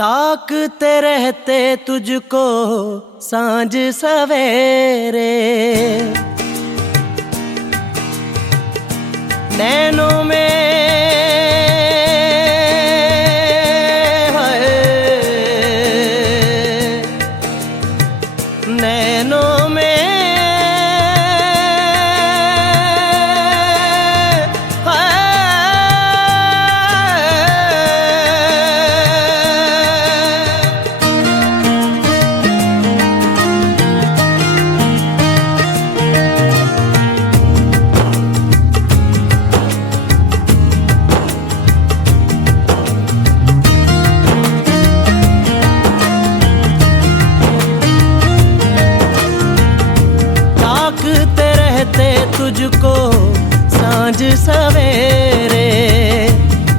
ताकते रहते तुझको सांझ सवेरे, नैनों में नैनों में तुझको सांझ सवेरे,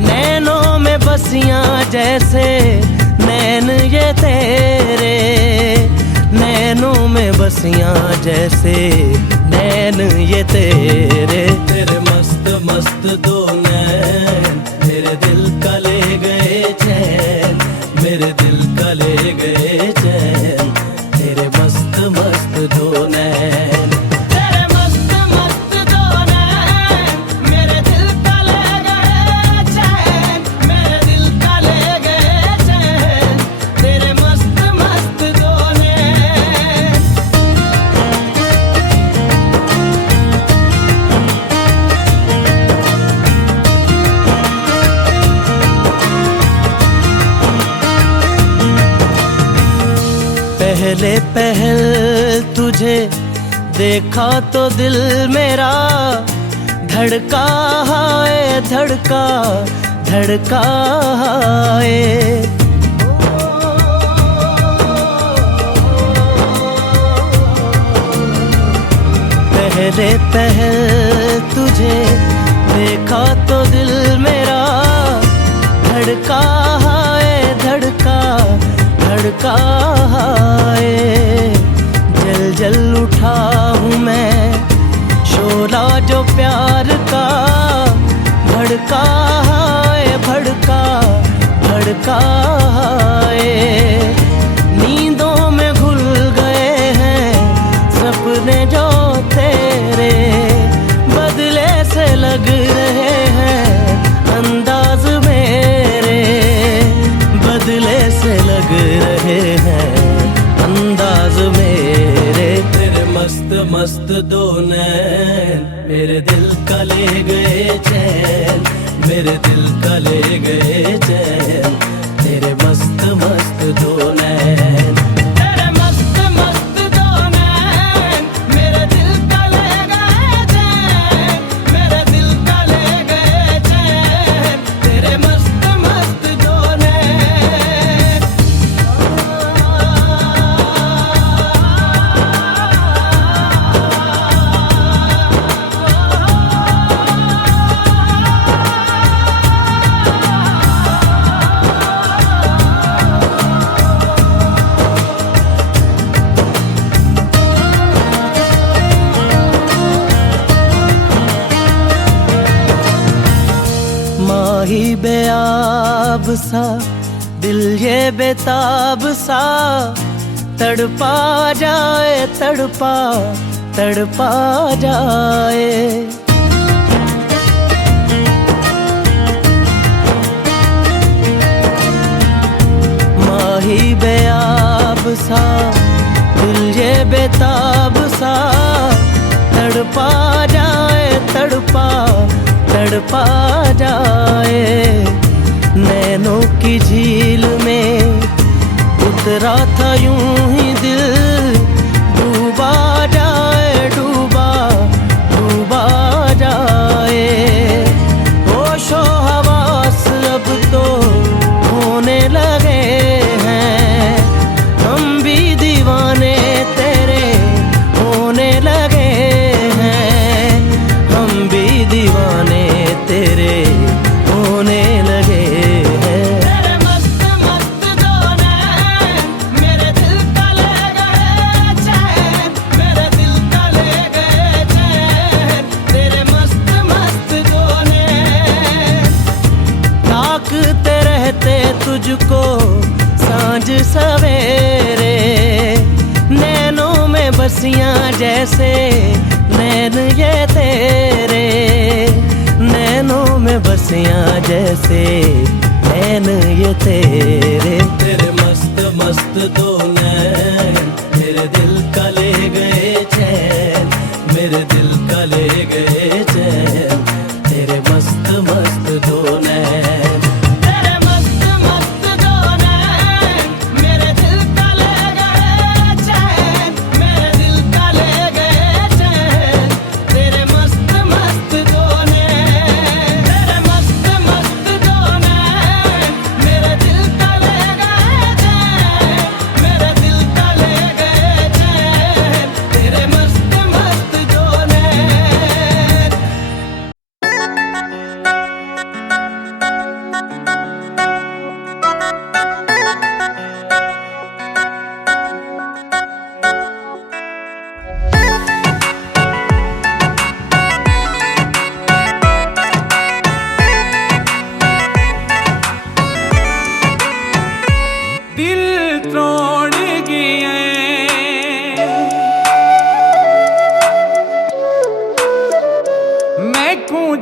नैनों में बसियां जैसे नैन ये तेरे, नैनों में बसियां जैसे नैन ये तेरे। तेरे मस्त मस्त दो नैन मेरे दिल का ले गए चैन, मेरे दिल का ले गए चैन, तेरे मस्त मस्त दो नैन। पहले पहल तुझे देखा तो दिल मेरा धड़का है, धड़का धड़का है। पहले पहल तुझे देखा तो दिल मेरा धड़का है, धड़का धड़का है। जल जल उठा हूँ मैं शोला जो प्यार का, भड़का है, भड़का भड़का है। नींदों में घुल गए हैं सपने जो तेरे, बदले से लग रहे हैं अंदाज मेरे, बदले से लग रहे हैं अंदाज मेरे। तेरे मस्त मस्त दो नैन मेरे दिल का ले गए चैन, मेरे दिल का ले गए चैन, तेरे मस्त मस्त दो नैन। माही बेआब सा दिल ये बेताब सा, तड़पा जाए तड़पा तड़पा जाए। माही बेआब सा दिल ये बेताब सा, तड़पा जाए तड़पा तड़पा जाए। नैनों की झील में उतरा था यूं ही दिल, डूबा जाए डूबा डूबा जाए। होशो हवास अब तो होने लगे हैं, हम भी दीवाने तेरे होने लगे हैं, हम भी दीवाने तेरे होने लगे हैं। तेरे मस्त मस्त दो नैन मेरे दिल का ले गए चैन, मेरे दिल का ले गए चैन, तेरे मस्त मस्त दो नैन। ताकते रहते तुझको सांझ सवेरे, नैनों में बसियां जैसे नैन ये तेरे, नैनों में बसियां जैसे नैन ये तेरे। तेरे मस्त मस्त दो नैन मेरे दिल का ले गए चैन, मेरे दिल का ले गए चैन, तेरे मस्त मस्त दो नैन।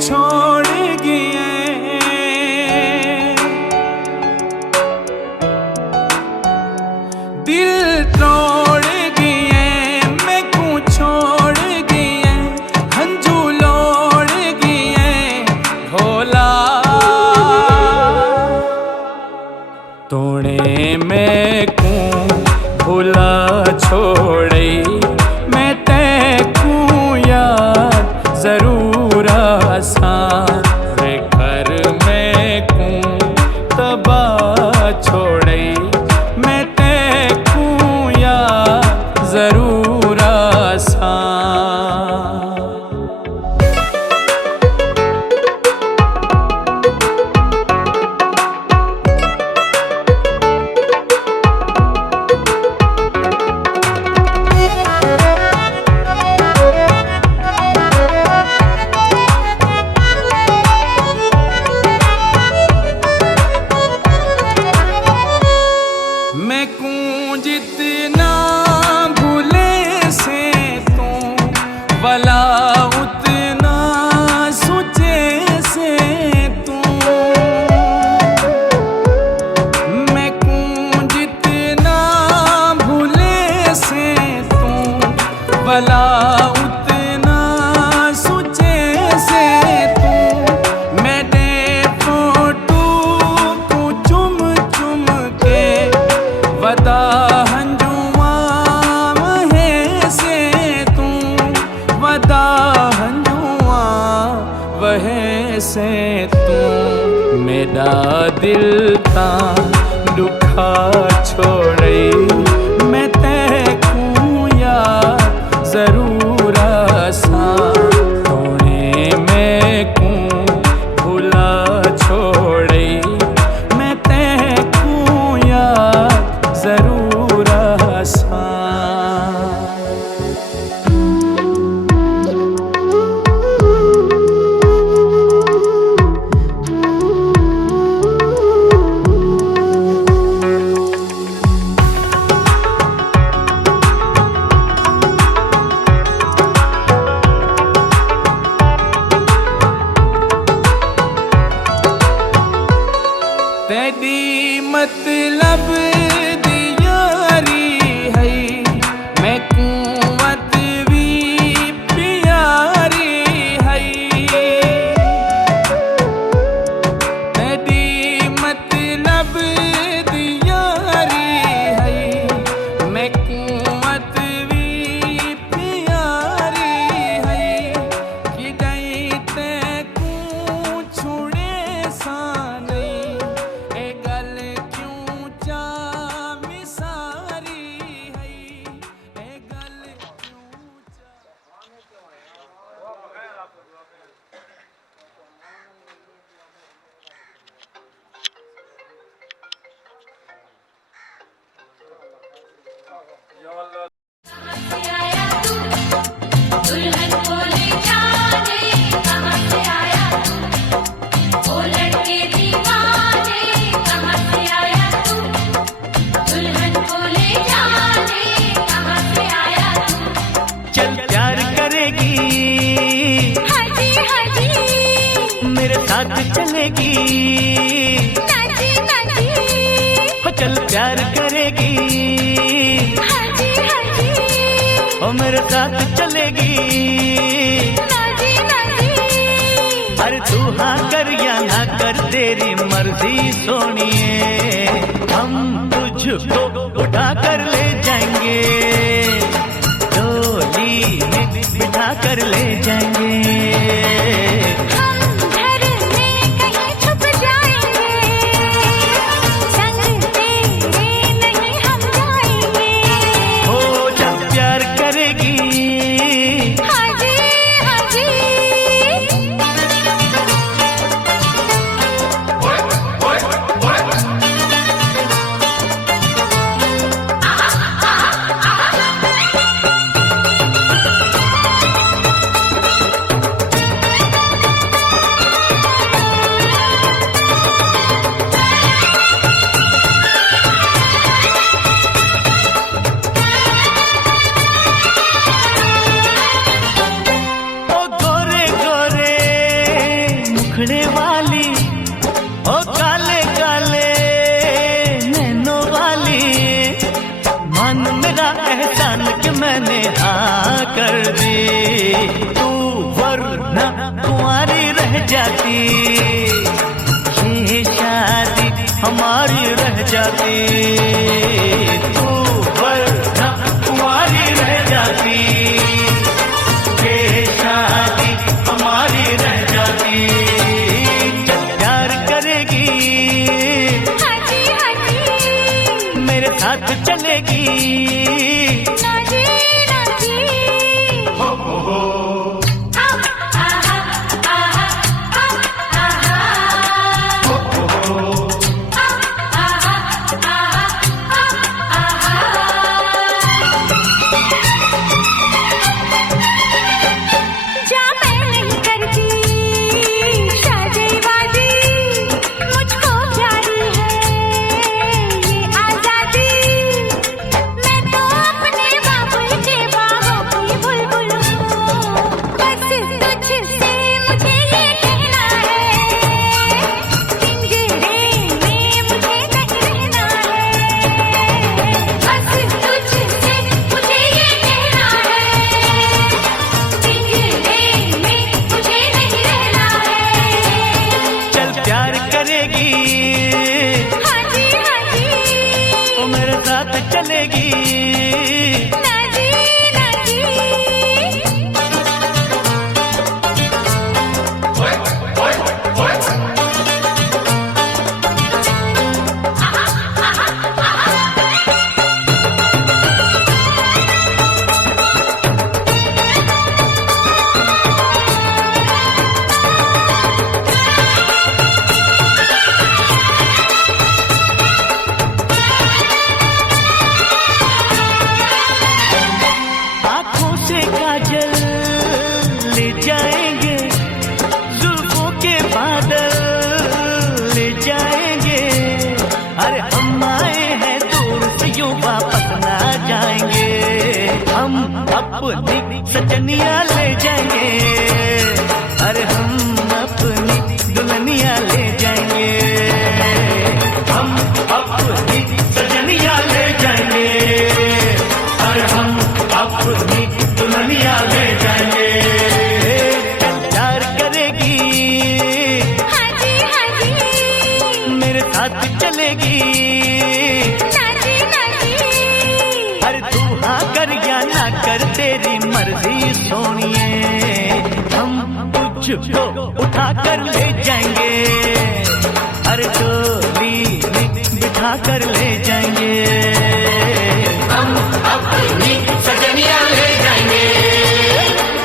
छोड़ गए दिल तोड़ गए, मैं को छोड़ गए, हंजू लोड़ गए भोला। तोड़े मैं को भूला छोड़े, मैं तैकू याद जरूर रे घर में कूं तबा छोड़े, मैं तैकू या जरूर आसा। मैं कूं जितना भूले से तू भला उतना सोचे से तू, मैं कूं जितना भूले से तू भला उतना सोचे से तू। मैं दे फोटो को चुम चुम के वदा हंजुआ वह से तू, वदा हंजुआ वह से तू। मेरा दिल ता दुखा छोड़े, मैं तैकू या जरूर आसा। तोड़े मैं को भूला छोड़े, मैं तैकू या जरूर आसा। तेरी मतलब दी यारी है, मैं कुंवत भी प्यारी है। तेरी मतलब दी यारी है, मैं कुंवत भी प्यारी है। कि दई तैकू छुड़े सा नहीं, ए गल क्यों चा मिसारी है, ए गल क्यों चा। दुल्हन को ले जाने कहाँ से आया तू, ओ लड़के दीवाने कहाँ से आया तू। ना जी ना जी, हो चल प्यार करेगी, हाँ जी हाँ जी, ओ मेरे साथ चलेगी, ना जी ना जी, अरे तू हाँ कर या ना कर तेरी मर्जी सोनिए, हम तुझको उठा कर ले जाएंगे, डोली में बिठा कर ले जाएंगे, हम घर में कहीं छुप जाएंगे, संग तेरे नहीं हम जाएंगे, हो जब प्यार करेगी, हाँ जी हाँ जी, ओ गोरे गोरे मुखड़े वाली, ओ काले काले नैनों वाली, मान मेरा एहसान कि मैंने हाँ कर दी, तू वरना कुंवारी रह जाती, ये शादी हमारी रह जाती, तू वरना कुंवारी रह जाती, ये शादी हमारी रह जाती, जब प्यार करेगी, हाँ जी हाँ जी, मेरे साथ चलेगी, ना जी ना जी, जा मैं नहीं करती शादीवादी, मुझको प्यारी है ये आजादी, मैं तो अपने बाबुल के बाहों की बुलबुल हूँ, बस तुझसे मुझे ये कहना है, पिंजरे में मुझे नहीं रहना है, बस तुझसे मुझे ये कहना है, पिंजरे में मुझे नहीं रहना है, चल प्यार करेगी, हाँ जी हाँ जी, वो मेरे साथ चलेगी, ना जी ना जी, आँखों से काजल ले जाएंगे, जुल्फों के बादल ले जाएंगे, अरे हम आए हैं दूर से यूं वापस ना जाएंगे, हम अपनी सजनिया ले जाएंगे, अरे हम अपनी दुल्हनिया ले जाएंगे, हम अपनी सजनिया ले जाएंगे, अरे हम अपनी दुल्हनिया ले जाएंगे, प्यार करेगी, हाँ जी हाँ जी, मेरे साथ चलेगी, ना जी ना जी, अरे तू हाँ कर या ना कर तेरी मर्जी सोनिए, हम तुझको उठा कर ले जाएंगे, अरे डोली में बिठा कर ले जाएंगे, हम अपनी सजनिया ले जाएंगे,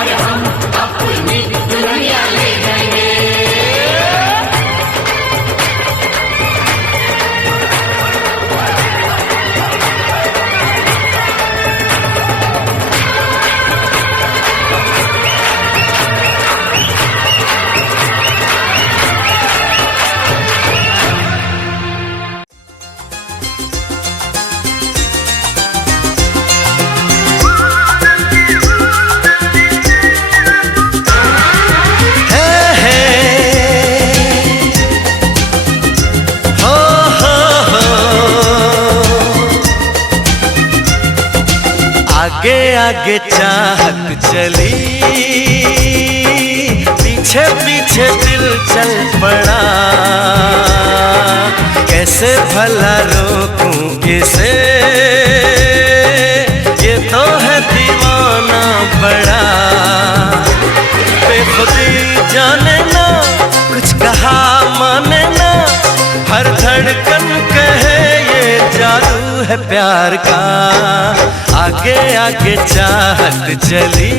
अरे हम अपनी दुल्हनिया ले जाएंगे। आगे आगे चाहत चली, पीछे पीछे दिल चल पड़ा। कैसे भला रोकूं इसे, ये तो है दीवाना बड़ा। बेखुदी जाने ना, कुछ कहा माने ना, हर धड़कन कहे ये जादू है प्यार का। आगे आगे चाहत चली,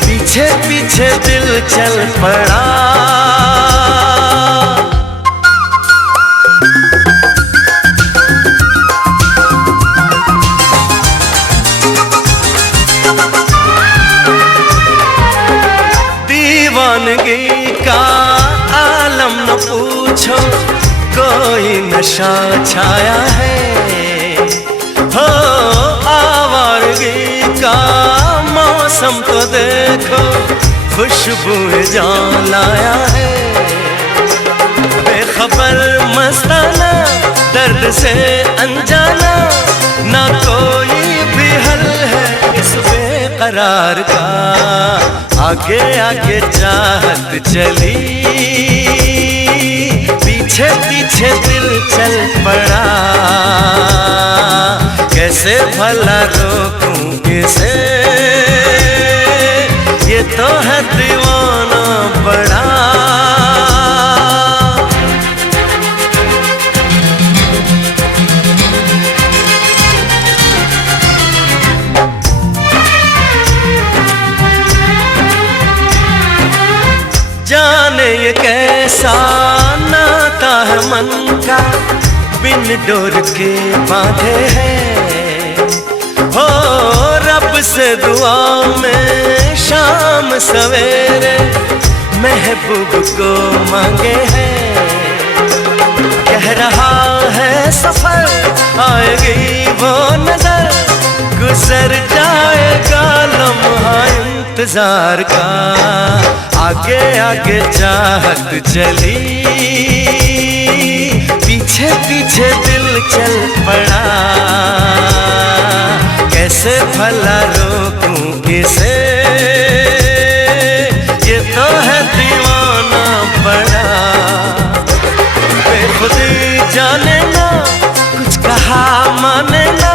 पीछे पीछे दिल चल पड़ा। दीवानगी का आलम न पूछो, कोई नशा छाया है। हो आवारगी का मौसम तो देखो, खुशबू जान लाया है। बेखबर मस्ताना, दर्द से अनजाना, ना कोई भी हल है इस बेकरार का। आगे आगे चाहत चली, पीछे पीछे दिल चल पड़ा। कैसे भला रोकूं इसे, ये तो है दीवाना बड़ा। जाने ये कैसा नाता है मन का, बिन डोर के बांधे हैं। हो रब से दुआ में शाम सवेरे, महबूब को मांगे हैं। कह रहा है सफर, आएगी वो नजर, गुजर जाएगा लम्हा इंतजार का। आगे आगे चाहत चली, पीछे पीछे दिल चल पड़ा। कैसे भला रोकूं इसे, ये तो है दीवाना बड़ा। बेखुदी जाने ना, कुछ कहा माने ना,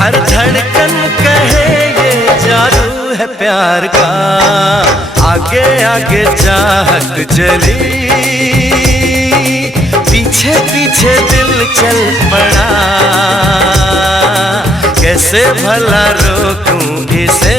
हर धड़कन कहे ये जादू है प्यार का। आगे आगे चाहत चली, पीछे पीछे दिल चल पड़ा। कैसे भला रोकूं इसे।